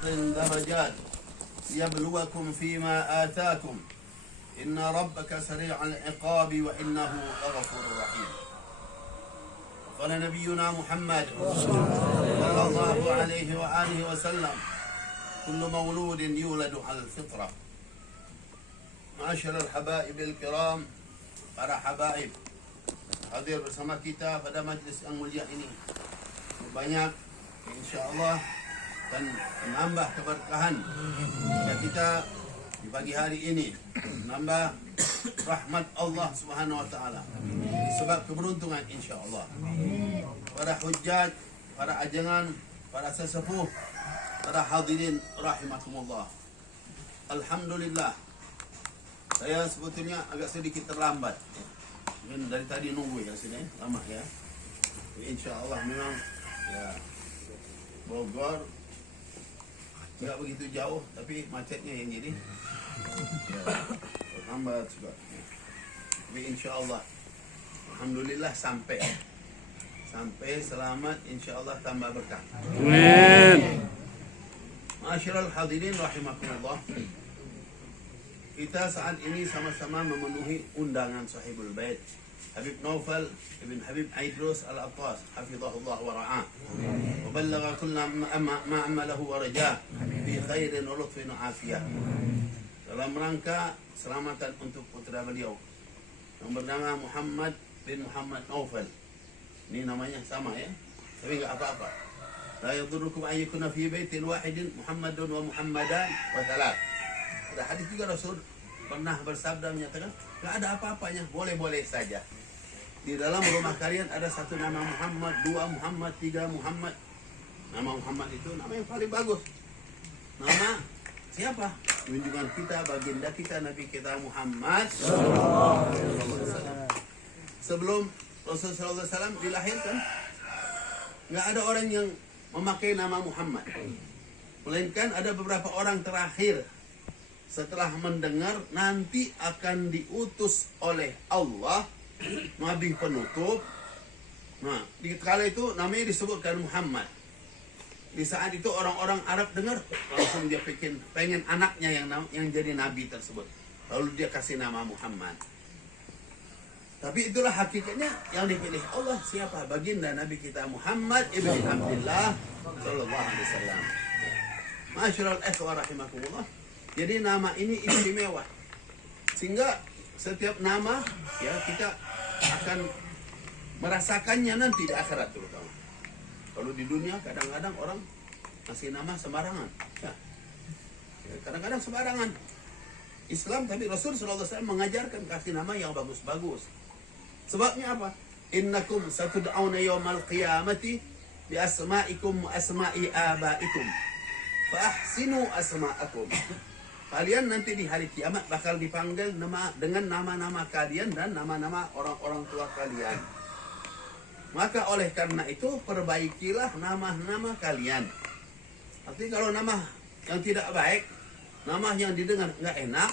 بعض درجات ليبلوكم فيما آتاكم إن ربك سريع العقاب وإنه لغفور رحيم. قال نبينا محمد صلى الله عليه وآله وسلم كل مولود يولد على الفطرة. Ma'asyiral haba'ibil kiram, para habaib hadir bersama kita pada majlis yang mulia ini. Banyak insyaallah dan menambah keberkahan jika kita di pagi hari ini, menambah rahmat Allah Subhanahu wa taala. Sebab keberuntungan insyaallah. Para hujjaj, para ajangan, para sesepuh, para hadirin rahimakumullah. Alhamdulillah. Saya sebetulnya agak sedikit terlambat. Mungkin dari tadi nunggu ya sini, lama ya. Insyaallah memang ya Bogor tidak begitu jauh, tapi macetnya yang jadi ya, terlambat juga. Tapi insyaallah, alhamdulillah sampai selamat, insyaallah tambah berkah. Amin. Ma'asyiral hadirin rahimakumullah. Kita saat ini sama-sama memenuhi undangan Sahibul Bait Habib Naufal ibn Habib Aidrus Al-Attas hafizahullah wa ra'ah wa ballagha kulla ma amalahu wa rajah fi khairin wa lutfin wa afiyah. Dalam rangka selamatan untuk putra beliau yang bernama Muhammad bin Muhammad Naufal. Ini namanya sama ya, tapi enggak apa-apa. La yadurrukum ayyukuna fi baitin wahidin Muhammadun wa Muhammadan wa thalath. Ada hadis juga Rasul pernah bersabda menyatakan nggak ada apa-apanya, boleh-boleh saja. Di dalam rumah kalian ada satu nama Muhammad, dua Muhammad, tiga Muhammad. Nama Muhammad itu nama yang paling bagus. Nama siapa? Junjungan kita, baginda kita, Nabi kita Muhammad sallallahu alaihi wasallam. Sebelum Rasulullah SAW dilahirkan, nggak ada orang yang memakai nama Muhammad, melainkan ada beberapa orang terakhir setelah mendengar nanti akan diutus oleh Allah Nabi penutup. Nah, di kala itu namanya disebutkan Muhammad. Di saat itu orang-orang Arab dengar, langsung dia pengen anaknya yang jadi nabi tersebut. Lalu dia kasih nama Muhammad. Tapi itulah hakikatnya yang dipilih Allah siapa? Baginda Nabi kita Muhammad ibn Abdullah sallallahu alaihi wasallam. Ma'asyiral ikhwah rahimakumullah. Jadi nama ini istimewa, sehingga setiap nama ya kita akan merasakannya nanti di akhirat terutama. Kalau di dunia kadang-kadang orang kasih nama sembarangan, ya. Kadang-kadang sembarangan. Islam tapi Rasul sallallahu alaihi wasallam mengajarkan kasih nama yang bagus-bagus. Sebabnya apa? Innakum satud'auna yaumal qiyamati bi asma'ikum wa asma'i abaikum fa ahsinu asma'akum. Kalian nanti di hari kiamat bakal dipanggil dengan nama-nama kalian dan nama-nama orang-orang tua kalian. Maka oleh karena itu perbaikilah nama-nama kalian. Tapi kalau nama yang tidak baik, nama yang didengar nggak enak,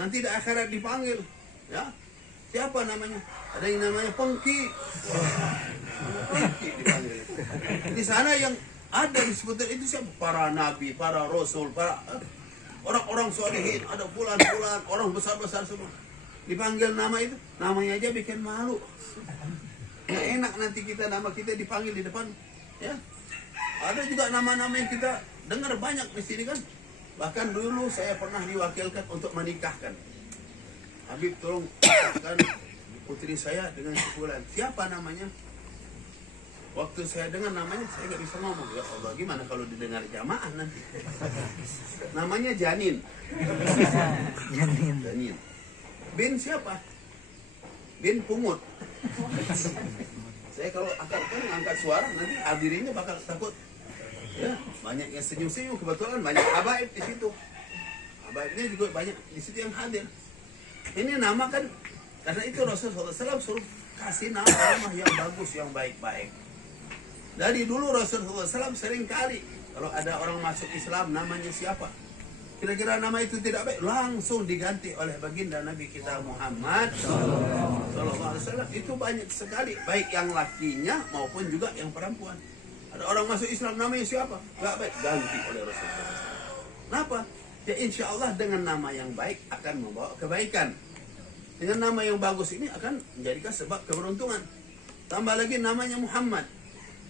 nanti di akhirat dipanggil, ya. Siapa namanya? Ada yang namanya Pengki. Pengki dipanggil. Di sana yang ada disebutkan itu siapa? Para nabi, para rasul, para orang-orang solehin, ada bulan-bulan, orang besar-besar semua. Dipanggil nama itu, namanya aja bikin malu. Nggak enak nanti nama kita dipanggil di depan. Ya. Ada juga nama-nama yang kita dengar banyak di sini kan. Bahkan dulu saya pernah diwakilkan untuk menikahkan. Habib tolong nikahkan putri saya dengan si fulan. Siapa namanya? Waktu saya dengar namanya, saya nggak bisa ngomong. Ya Allah, gimana kalau didengar jamaah nanti? Namanya Janin. Janin. Bin siapa? Bin Pungut. Saya kalau akan angkat suara, nanti hadirinnya bakal takut. Ya, banyak yang senyum-senyum. Kebetulan banyak habaib di situ. Habaibnya juga banyak di situ yang hadir. Ini nama kan, karena itu Rasulullah SAW suruh kasih nama yang bagus, yang baik-baik. Dari dulu Rasulullah SAW sering kali kalau ada orang masuk Islam namanya siapa, kira-kira nama itu tidak baik, langsung diganti oleh baginda Nabi kita Muhammad sallallahu alaihi wasallam. Itu banyak sekali, baik yang lakinya maupun juga yang perempuan. Ada orang masuk Islam namanya siapa? Gak baik, ganti oleh Rasulullah. Kenapa? Ya insya Allah dengan nama yang baik akan membawa kebaikan. Dengan nama yang bagus ini akan menjadikan sebab keberuntungan. Tambah lagi namanya Muhammad.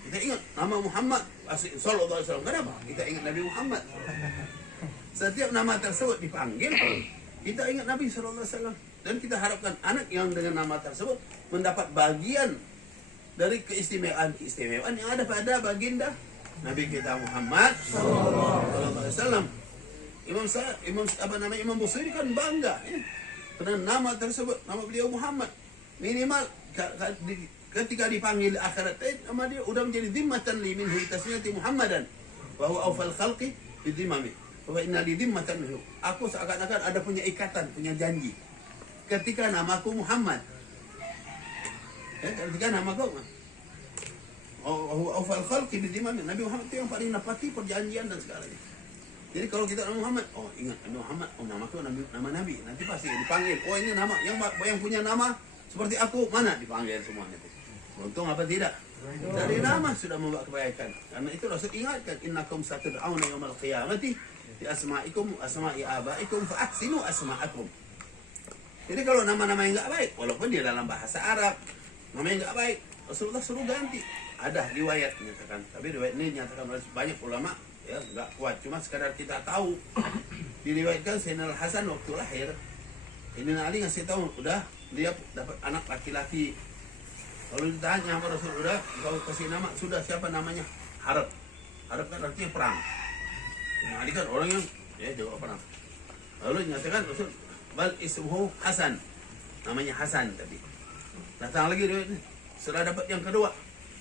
Kita ingat nama Muhammad sallallahu alaihi wasallam. Kenapa? Kita ingat Nabi Muhammad. Setiap nama tersebut dipanggil, kita ingat Nabi sallallahu alaihi wasallam. Dan kita harapkan anak yang dengan nama tersebut mendapat bagian dari keistimewaan yang ada pada baginda Nabi kita Muhammad sallallahu alaihi wasallam. Imam Busiri kan bangga ya, karena nama tersebut, nama beliau Muhammad. Minimal ketika dipanggil akhirat nama dia udah menjadi dhimmatan li minhu tasmiyati Muhammadan wa huwa awfal khalqi bi dhimmami wa inna li dhimmatan minhu. Aku seakan-akan ada punya ikatan, punya janji ketika namaku Muhammad. Ketika namaku awfal khalqi bi dhimmami, Nabi Muhammad itu yang paling nepati perjanjian dan segalanya. Jadi kalau kita nama Muhammad, oh ingat Nabi Muhammad, oh namaku nama Nabi, nanti pasti dipanggil. Oh ini nama yang punya nama seperti aku, mana dipanggil semuanya. Untung apa tidak? Dari nama sudah membawa kebaikan. Karena itu Rasul ingatkan, innakum satud'auna yaumal qiyamati bi asma'ikum asma'i abaikum fa ahsinu asma'akum. Jadi kalau nama-nama yang enggak baik, walaupun dia dalam bahasa Arab, nama yang enggak baik, Rasulullah suruh ganti. Ada riwayat menyatakan, tapi riwayat ini dinyatakan oleh banyak ulama ya enggak kuat, cuma sekadar kita tahu. Diriwayatkan Sayyidina Hasan waktu lahir, Sayyidina Ali ngasih tahu udah dia dapat anak laki-laki. Lalu ditanya sama Rasul, udah kau kasih nama, sudah siapa namanya? Harb. Harb kan artinya perang. Sayyidina Ali kan orang yang jago perang. Lalu dinyatakan Rasul, bal ismuhu Hasan, namanya Hasan tadi. Datang lagi dia setelah dapat yang kedua,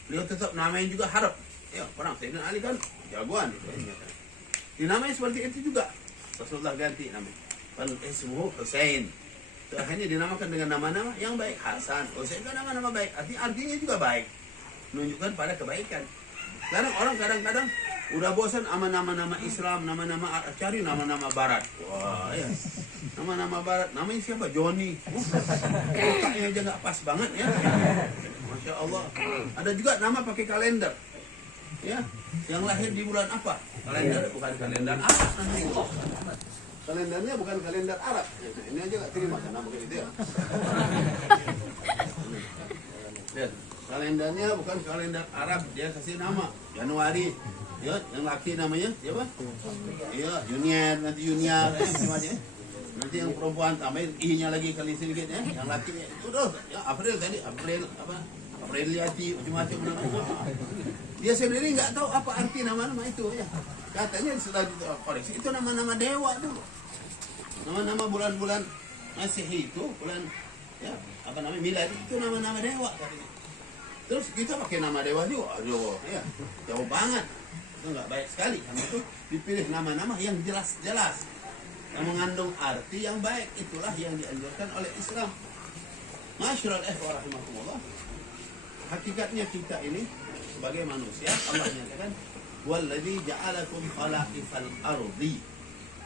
beliau tetap namanya juga Harb. Ya perang. Sayyidina Ali kan jagoan. Dinamai seperti itu juga. Rasulullah ganti namanya. Bal ismuhu Husain. Akhirnya dinamakan dengan nama-nama yang baik. Hasan, Husain kan nama-nama baik. Artinya juga baik. Menunjukkan pada kebaikan. Sekarang orang kadang-kadang udah bosan sama nama-nama Islam, nama-nama cari nama-nama Barat. Wah ya. Nama-nama Barat. Namanya siapa? Joni. Otaknya aja nggak pas banget ya. Masya Allah. Ada juga nama pakai kalender. Ya, yang lahir di bulan apa? Kalender bukan kalender Arab nanti. Kalendernya bukan kalender Arab. Ini aja nggak terima karena begitu ya. Kalendernya bukan kalender Arab, dia kasih nama Januari. Ya, yang laki namanya siapa? Iya, Junior, nanti Junior ya. Nanti yang perempuan tambahin i-nya lagi kali sedikit ya. Yang laki itu udah ya April tadi, April apa? Apriliati macam-macam nama. Dia sendiri nggak tahu apa arti nama-nama itu ya. Katanya setelah dikoreksi itu nama-nama dewa dulu. Nama-nama bulan-bulan Masehi itu bulan ya apa namanya milad itu nama-nama dewa katanya. Terus kita pakai nama dewa juga, aduh ya jauh banget. Itu nggak baik sekali. Karena itu dipilih nama-nama yang jelas-jelas yang mengandung arti yang baik. Itulah yang dianjurkan oleh Islam. Masyarul ikhwah rahimakumullah. Hakikatnya kita ini sebagai manusia, Allah menyatakan walladzi ja'alakum khala'ifal ardi.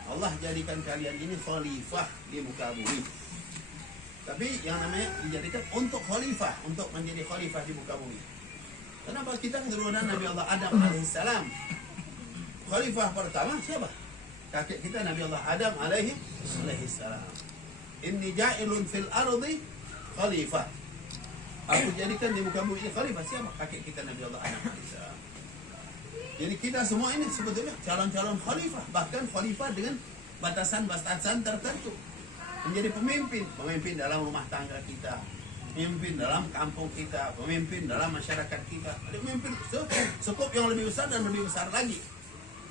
Allah jadikan kalian ini khalifah di muka bumi. Tapi yang namanya dijadikan untuk khalifah, untuk menjadi khalifah di muka bumi. Kenapa? Kita keturunan Nabi Allah Adam alaihissalam. Khalifah pertama siapa? Kakek kita Nabi Allah Adam alaihissalam. Inni ja'ilun fil ardi khalifah. Aku jadikan di muka bumi ini khalifah. Siapa? Kakek kita Nabi Allah Adam alaihissalam. Jadi kita semua ini sebetulnya calon-calon khalifah. Bahkan khalifah dengan batasan-batasan tertentu. Menjadi pemimpin dalam rumah tangga kita, pemimpin dalam kampung kita, pemimpin dalam masyarakat kita. Ada pemimpin skop yang lebih besar dan lebih besar lagi.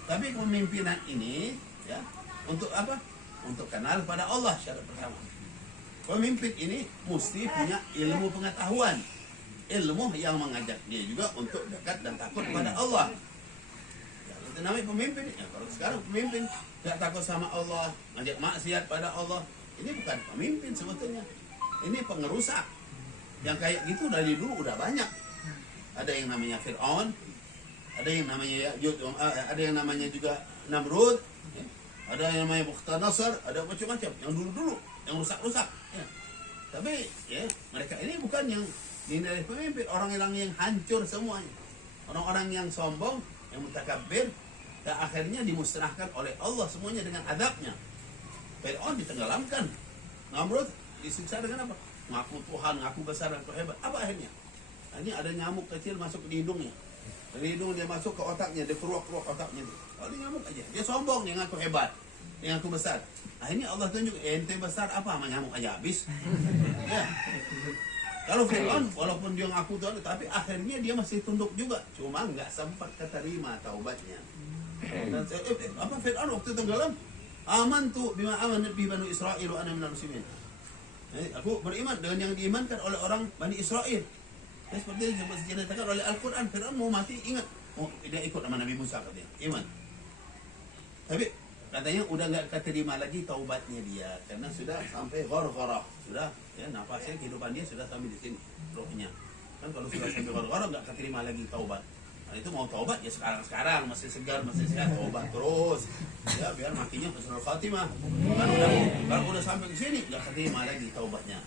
Tapi kepemimpinan ini ya untuk apa? Untuk kenal pada Allah syarat pertama. Pemimpin ini mesti punya ilmu pengetahuan, ilmu yang mengajak dia juga untuk dekat dan takut kepada Allah. Ya, itu namanya pemimpin. Ya, kalau sekarang pemimpin tidak takut sama Allah, ngajak maksiat pada Allah, ini bukan pemimpin sebetulnya. Ini pengerusak. Yang kayak gitu dari dulu udah banyak. Ada yang namanya Fir'aun, ada yang namanya ada yang namanya juga Namrud, ya. Ada yang namanya Bukhtanasar, ada macam-macam. Yang dulu-dulu, yang rusak-rusak. Ya. Tapi ya mereka ini bukan yang dinilai pemimpin, orang yang hancur semuanya. Orang-orang yang sombong, yang mutakabbir, dan akhirnya dimusnahkan oleh Allah semuanya dengan adabnya. Fir'aun ditenggelamkan. Namrud disiksa dengan apa? Ngaku Tuhan, ngaku besar, ngaku hebat. Apa akhirnya? Ini ada nyamuk kecil masuk di hidungnya. Dari hidung dia masuk ke otaknya, dia keruak-keruak otaknya. Oh, dia nyamuk aja. Dia sombong, dia ngaku hebat, dia ngaku besar. Akhirnya Allah tunjuk, ente besar apa sama nyamuk aja habis. Ya. Kalau Fir'aun, walaupun dia ngaku Tuhan, tapi akhirnya dia masih tunduk juga. Cuma nggak sempat keterima taubatnya. Dan apa Fir'aun waktu tenggelam? Amantu bima amanat bi Bani Israil wa ana minal muslimin. Aku beriman dengan yang diimankan oleh orang Bani Israel. Ya, seperti yang diceritakan oleh Al-Quran. Fir'aun mau mati, ingat. Dia ikut sama Nabi Musa katanya. Iman. Tapi katanya udah nggak keterima lagi taubatnya dia. Karena sudah sampai ghargharah. Sudah, ya, nafasnya, kehidupan dia sudah sampai di sini. Rohnya. Kan kalau sudah sampai ghargharah nggak keterima lagi taubat. Nah, itu mau taubat ya sekarang masih segar, masih sehat, taubat terus. Ya, biar matinya husnul khatimah. Kalau udah sampai ke sini nggak keterima lagi taubatnya.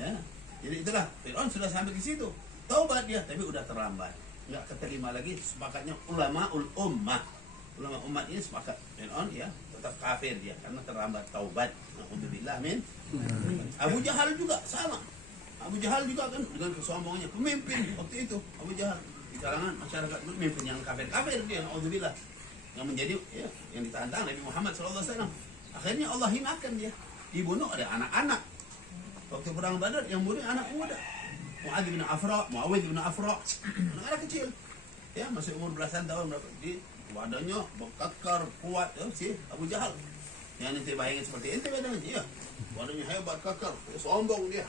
Ya. Jadi itulah Fir'aun sudah sampai ke situ. Taubat dia, tapi udah terlambat. Nggak keterima lagi sepakatnya ulamaul ummah. Ulama umat ini sepakat. Fir'aun ya tetap kafir dia karena terlambat taubat. Alhamdulillah min. Abu Jahal juga sama. Abu Jahal juga kan dengan kesombongannya pemimpin waktu itu. Abu Jahal di kalangan masyarakat pemimpin yang kafir dia. Alhamdulillah. Yang menjadi ya, yang ditantang Nabi Muhammad SAW. Akhirnya Allah hinakan dia. Dibunuh oleh anak-anak. Waktu perang Badar yang bunuh anak muda. Muawiyah bin Afra, anak kecil, ya masih umur belasan tahun berapa? Di badannya berkekar kuat, ya, si Abu Jahal. Yang nanti bayangin seperti ente badannya, ya, badannya hebat kekar, sombong dia.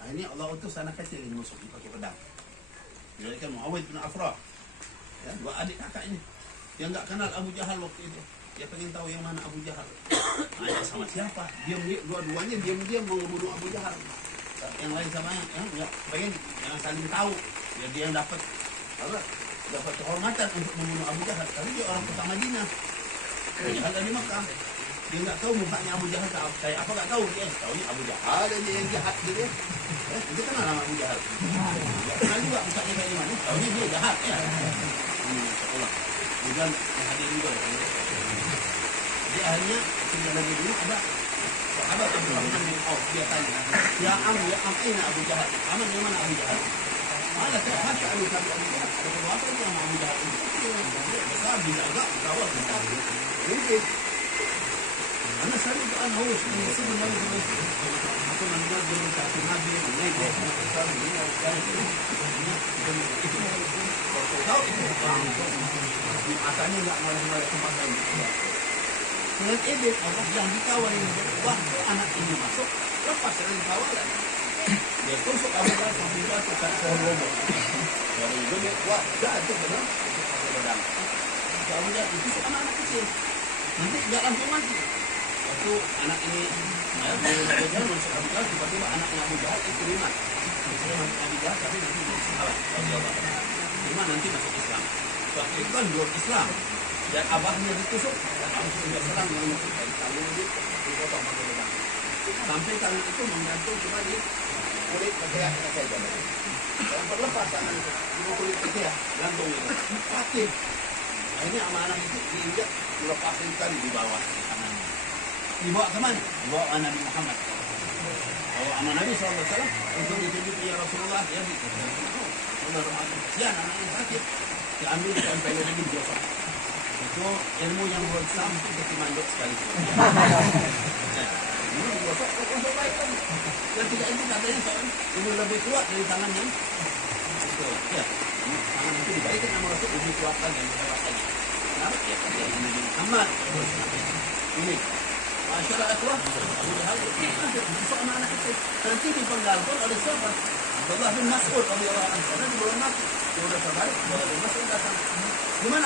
Akhirnya Allah utus anak kecil ini masuk pakai pedang. Jadi kan Muawiyah bin Afra, ya, dua adik kakak ini, yang nggak kenal Abu Jahal waktu itu. Dia pengen tahu yang mana Abu Jahal. Nanya sama siapa? Dua-duanya diam-diam mau membunuh Abu Jahal. Yang lain sama yang pengen yang saling tahu ya, dia yang dapat kehormatan untuk membunuh Abu Jahal. Tapi dia orang kota Madinah, Abu Jahal dari Makkah. Dia nggak tahu mukanya Abu Jahal kayak apa, nggak tahu. Dia tahunya Abu Jahal dan dia yang jahat dia. Itu kan nama Abu Jahal. Nggak kenal juga mukanya kayak gimana. Tahunya dia jahat ya. Sekolah. Bukan yang hadir juga. Jadi akhirnya ketika lagi dulu ada sahabat Abdurrahman bin Auf, dia tanya, ya ini Abu Jahal. Aman yang mana Abu Jahal? Mana masa Abu Jahal? Ada apa itu sama Abu Jahal ini? Besar, dijaga, kawal, besar. Mungkin. Karena saya itu haus, ini sebenarnya aku mendengar dari satu Nabi, menegak, menegak, tahu itu asalnya nggak mulai kemasan. Dengan ini Allah yang dikawal waktu anak ini masuk lepas dari kawalan, dia tusuk Abu Jahal sampai jatuh ke pohon roboh. Dari itu dia wah jatuh benar pakai pedang. Abu Jahal itu anak kecil, nanti nggak langsung mati. Waktu anak ini Abu Jahal masuk Abu Jahal, tiba-tiba anaknya Abu Jahal Ikrimah Abu Jahal tapi nanti masuk sahabat. Ikrimah nanti masuk Islam. Waktu itu kan belum Islam. Dan abahnya ditusuk dan langsung dia serang dengan musuh dari tangan dia dipotong pakai pedang sampai tangan itu menggantung cuma di kulit ketiak saja. Dan terlepas tangan itu di kulit ketiak gantung itu mati. Akhirnya sama anak itu diinjak dilepasin tadi di bawah tangannya. Dibawa kemana? Dibawa Nabi Muhammad. Bawa sama Nabi SAW untuk ditunjuk ya Rasulullah ya di ya anaknya sakit diambil sampai lebih jauh. Itu ilmu yang buat sampai ke mandok sekali. Ini digosok, kok baik kan? Yang tidak itu katanya soal ini lebih kuat dari tangannya. Itu, ya. Tangan itu dibaikin sama Rasul lebih kuat lagi, lebih hebat lagi. Kenapa? Ya, karena Nabi Muhammad. Ini, masyarakat Ikhwah, Abu Jahal itu anak-anak itu. Nanti dipenggalkan oleh siapa? Abdullah bin Mas'ud, karena di bulan mati. Dia sudah terbalik, Abdullah bin Mas'ud datang. Gimana?